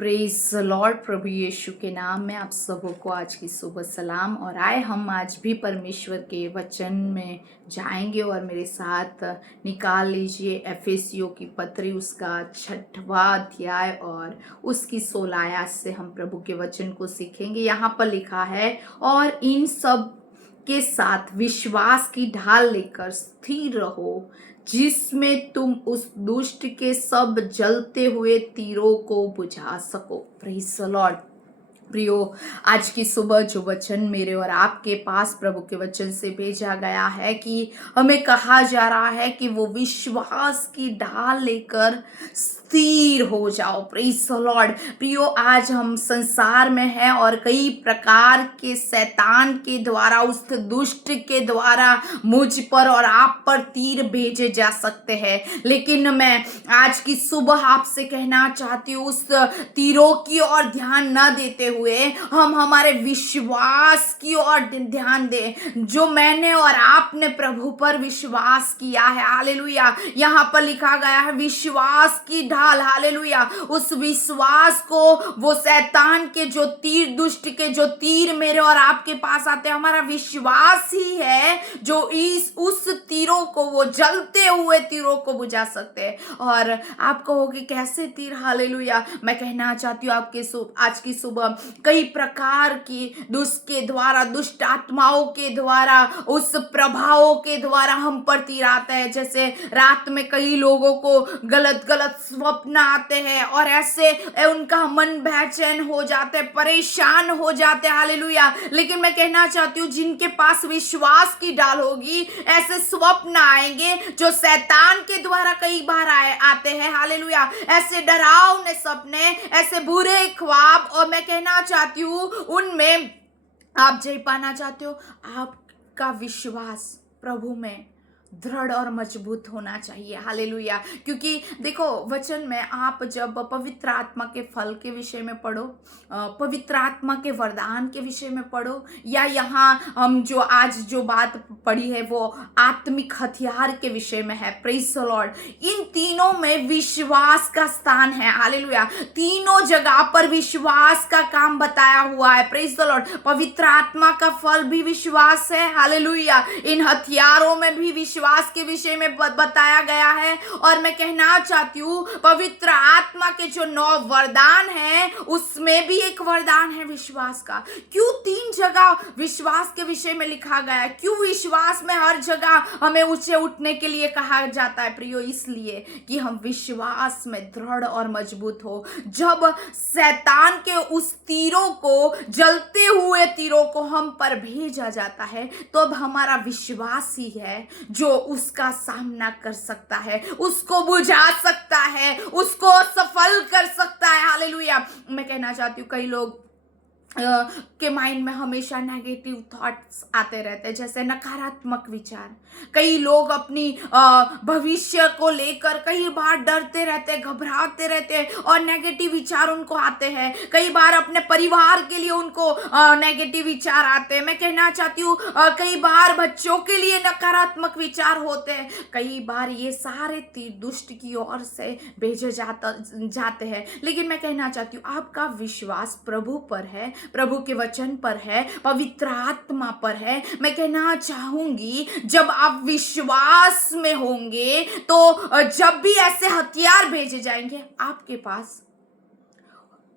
Praise Lord. प्रभु यीशु के नाम में आप सबको आज की सुबह सलाम। और आए हम आज भी परमेश्वर के वचन में जाएंगे और मेरे साथ निकाल लीजिए एफेसियों की पत्री, उसका 6वां अध्याय और उसकी 16 आयत से हम प्रभु के वचन को सीखेंगे। यहाँ पर लिखा है, और इन सब के साथ विश्वास की ढाल लेकर स्थिर रहो, जिसमें तुम उस दुष्ट के सब जलते हुए तीरों को बुझा सको। Praise the Lord. प्रियो, आज की सुबह जो वचन मेरे और आपके पास प्रभु के वचन से भेजा गया है कि हमें कहा जा रहा है कि वो विश्वास की ढाल लेकर स्थिर हो जाओ। Praise the Lord. प्रियो, आज हम संसार में हैं और कई प्रकार के शैतान के द्वारा, उस दुष्ट के द्वारा मुझ पर और आप पर तीर भेजे जा सकते हैं, लेकिन मैं आज की सुबह आपसे कहना चाहती हूँ, उस तीरों की ओर ध्यान न देते हुए हम हमारे विश्वास की ओर ध्यान दें, जो मैंने और आपने प्रभु पर विश्वास किया है। हालेलुया। यहाँ पर लिखा गया है विश्वास की ढाल। हालेलुया। उस विश्वास को वो शैतान के जो तीर, दुष्ट के जो तीर मेरे और आपके पास आते हैं, हमारा विश्वास ही है जो उस तीरों को, वो जलते हुए तीरों को बुझा सकते हैं। और आप कहोगे कैसे तीर? हालेलुया। मैं कहना चाहती हूँ आपके आज की सुबह कई प्रकार की दुष्ट के द्वारा, दुष्ट आत्माओं के द्वारा, उस प्रभावों के द्वारा हम पर तीर आते हैं। जैसे रात में कई लोगों को गलत गलत स्वप्न आते हैं और ऐसे उनका मन बेचैन हो जाते हैं, परेशान हो जाते हैं। हालेलुया। लेकिन मैं कहना चाहती हूँ, जिनके पास विश्वास की ढाल होगी, ऐसे स्वप्न आएंगे जो शैतान के द्वारा कई बार आते हैं। हालेलुया। ऐसे डरावने सपने, ऐसे बुरे ख्वाब, और मैं कहना चाहती हूँ उनमें आप जय पाना चाहते हो, आपका विश्वास प्रभु में दृढ़ और मजबूत होना चाहिए। हालेलुया। क्योंकि देखो, वचन में आप जब पवित्र आत्मा के फल के विषय में पढ़ो, पवित्र आत्मा के वरदान के विषय में पढ़ो, या यहाँ हम जो आज जो बात पढ़ी है वो आत्मिक हथियार के विषय में है। Praise the Lord. इन तीनों में विश्वास का स्थान है। हालेलुया। तीनों जगह पर विश्वास का काम बताया हुआ है। Praise the Lord. पवित्र आत्मा का फल भी विश्वास है। हालेलुया। इन हथियारों में भी विश्वास के विषय में बताया गया है। और मैं कहना चाहती हूँ, पवित्र आत्मा के जो 9 वरदान हैं, उसमें भी एक वरदान है विश्वास का। क्यों 3 जगह विश्वास के विषय में लिखा गया है? क्यों विश्वास में हर जगह हमें ऊंचे उठने के लिए कहा जाता है? प्रियो, इसलिए कि हम विश्वास में दृढ़ और मजबूत हो। जब शैतान के उस तीरों को, जलते हुए तीरों को हम पर भेजा जाता है, तो अब हमारा विश्वास ही है जो उसका सामना कर सकता है, उसको बुझा सकता है, उसको सफल कर सकता है। हालेलुया। मैं कहना चाहती हूँ, कई लोग के माइंड में हमेशा नेगेटिव थॉट्स आते रहते हैं, जैसे नकारात्मक विचार। कई लोग अपनी भविष्य को लेकर कई बार डरते रहते हैं, घबराते रहते हैं और नेगेटिव विचार उनको आते हैं। कई बार अपने परिवार के लिए उनको नेगेटिव विचार आते हैं। मैं कहना चाहती हूँ, कई बार बच्चों के लिए नकारात्मक विचार होते हैं। कई बार ये सारे तीर दुष्ट की ओर से भेजे जाते हैं। लेकिन मैं कहना चाहती हूँ, आपका विश्वास प्रभु पर है, प्रभु के वचन पर है, पवित्र आत्मा पर है। मैं कहना चाहूंगी, जब आप विश्वास में होंगे, तो जब भी ऐसे हथियार भेजे जाएंगे आपके पास,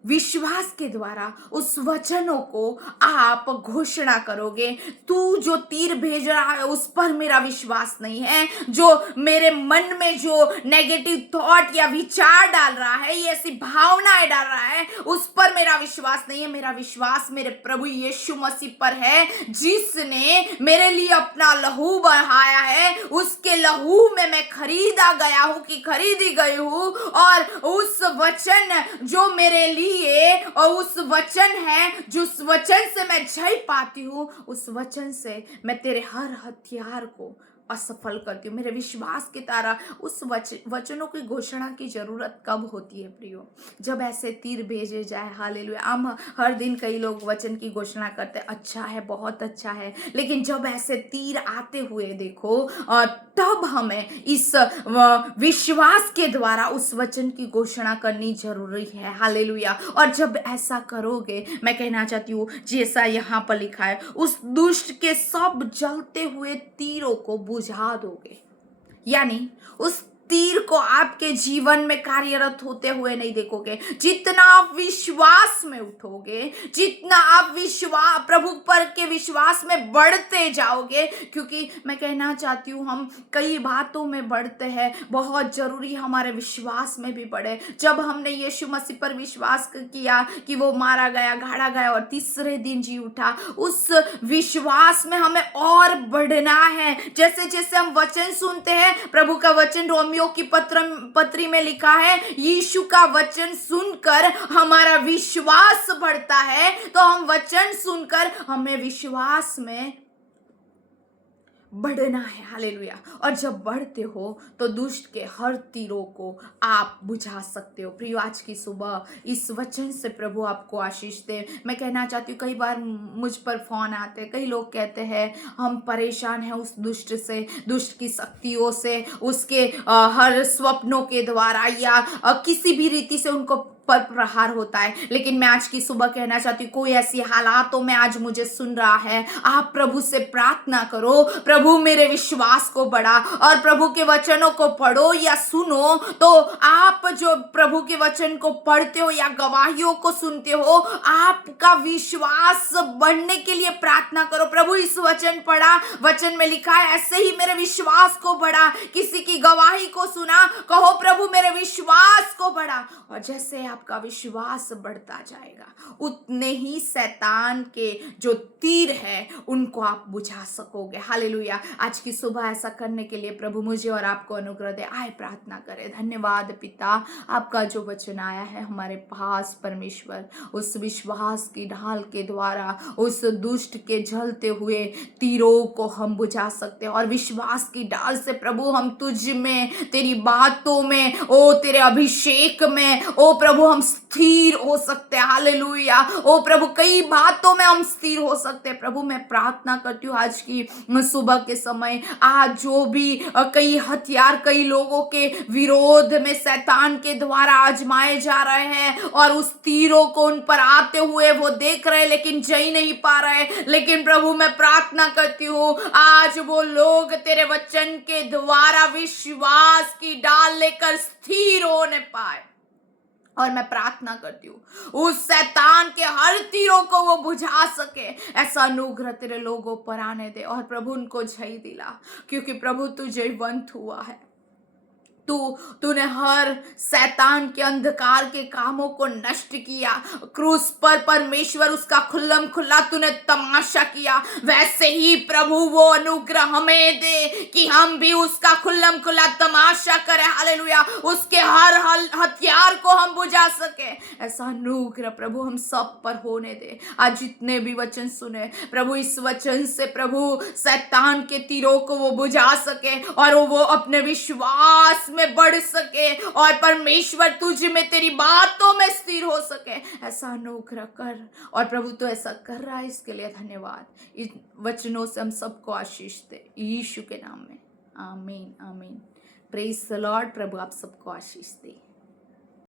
विश्वास के द्वारा उस वचनों को आप घोषणा करोगे। तू जो तीर भेज रहा है उस पर मेरा विश्वास नहीं है, जो मेरे मन में जो नेगेटिव थॉट या विचार डाल रहा है, ये ऐसी भावनाएं डाल रहा है, उस पर मेरा विश्वास नहीं है। मेरा विश्वास मेरे प्रभु यीशु मसीह पर है, जिसने मेरे लिए अपना लहू बहाया है। उसके लहू में मैं खरीदा गया हूं, कि खरीदी गई हूं। और उस वचन जो मेरे लिए, और उस वचन है जिस वचन से मैं जय पाती हूँ, उस वचन से मैं तेरे हर हथियार को असफल करती हूँ। मेरे विश्वास के द्वारा उस वचनों की घोषणा की जरूरत कब होती है प्रियो? जब ऐसे तीर भेजे जाए। हालेलुया। हम हर दिन कई लोग वचन की घोषणा करते, अच्छा है, बहुत अच्छा है, लेकिन जब ऐसे तीर आते हुए देखो, तब हमें इस विश्वास के द्वारा उस वचन की घोषणा करनी जरूरी है। हालेलुया। और जब ऐसा करोगे, मैं कहना चाहती हूँ जैसा यहाँ पर लिखा है, उस दुष्ट के सब जलते हुए तीरों को बुझा दोगे। यानी उस तीर को आपके जीवन में कार्यरत होते हुए नहीं देखोगे। जितना आप विश्वास में उठोगे, जितना आप विश्वास प्रभु पर के विश्वास में बढ़ते जाओगे, क्योंकि मैं कहना चाहती हूँ हम कई बातों में बढ़ते हैं, बहुत जरूरी हमारे विश्वास में भी बढ़े। जब हमने यीशु मसीह पर विश्वास किया कि वो मारा गया, गाड़ा गया और तीसरे दिन जी उठा, उस विश्वास में हमें और बढ़ना है। जैसे जैसे हम वचन सुनते हैं, प्रभु का वचन रोमियो की पत्री में लिखा है, यीशु का वचन सुनकर हमारा विश्वास बढ़ता है। तो हम वचन सुनकर हमें विश्वास में बढ़ना है। हालेलुया। और जब बढ़ते हो तो दुष्ट के हर तीरों को आप बुझा सकते हो। प्रियो, आज की सुबह इस वचन से प्रभु आपको आशीष दे। मैं कहना चाहती हूँ, कई बार मुझ पर फोन आते हैं, कई लोग कहते हैं हम परेशान हैं उस दुष्ट से, दुष्ट की शक्तियों से, उसके हर स्वप्नों के द्वारा या किसी भी रीति से उनको पर प्रहार होता है। लेकिन मैं आज की सुबह कहना चाहती हूँ, कोई ऐसी हालातों में आज मुझे सुन रहा है, आप प्रभु से प्रार्थना करो, प्रभु मेरे विश्वास को बढ़ा, और प्रभु के वचनों को पढ़ो या सुनो। तो आप जो प्रभु के वचन को पढ़ते हो या गवाहियों को सुनते हो, आपका विश्वास बढ़ने के लिए प्रार्थना करो। प्रभु इस वचन पढ़ा, वचन में लिखा है ऐसे ही मेरे विश्वास को बढ़ा। किसी की गवाही को सुना, कहो प्रभु मेरे विश्वास को बढ़ा। और जैसे आपका विश्वास बढ़ता जाएगा, उतने ही शैतान के जो तीर है उनको आप बुझा सकोगे। हालेलुया। आज की सुबह ऐसा करने के लिए प्रभु मुझे और आपको अनुग्रह दे। आए प्रार्थना करें। धन्यवाद पिता, आपका जो वचन आया है हमारे पास परमेश्वर, उस विश्वास की ढाल के द्वारा उस दुष्ट के जलते हुए तीरों को हम बुझा सकते हैं। और विश्वास की ढाल से प्रभु हम तुझ में, तेरी बातों में, ओ तेरे अभिषेक में, ओ प्रभु हम स्थिर हो सकते हैं। हालेलुया। ओ प्रभु कई बातों में हम स्थिर हो सकते हैं। प्रभु मैं प्रार्थना करती हूँ आज की सुबह के समय, आज जो भी कई हथियार कई लोगों के विरोध में शैतान के द्वारा आजमाए जा रहे हैं, और उस तीरों को उन पर आते हुए वो देख रहे लेकिन जई नहीं पा रहे, लेकिन प्रभु मैं प्रार्थना करती हूँ आज वो लोग तेरे वचन के द्वारा विश्वास की डाल लेकर स्थिर होने पाए। और मैं प्रार्थना करती हूँ उस शैतान के हर तीरों को वो बुझा सके, ऐसा अनुग्रह तेरे लोगों पर आने दे। और प्रभु उनको जय दिला, क्योंकि प्रभु तू जयवंत हुआ है। तूने हर शैतान के अंधकार के कामों को नष्ट किया। क्रूस पर परमेश्वर उसका खुल्लम खुल्ला तूने तमाशा किया। वैसे ही प्रभु वो अनुग्रह हमें दे कि हम भी उसका खुल्लम खुल्ला तमाशा करें। हालेलुया। उसके हर हथियार को हम बुझा सके, ऐसा अनुग्रह प्रभु हम सब पर होने दे। आज जितने भी वचन सुने प्रभु, इस वचन से प्रभु शैतान के तीरों को वो बुझा सके, और वो अपने विश्वास में बढ़ सके, और परमेश्वर तुझ में, तेरी बातों में स्थिर हो सके, ऐसा अनुग्रह कर। और प्रभु तो ऐसा कर रहा है, इसके लिए धन्यवाद। इन वचनों से हम सबको आशीष दे, यीशु के नाम में, आमीन आमीन। Praise the Lord. प्रभु आप सबको आशीष दे।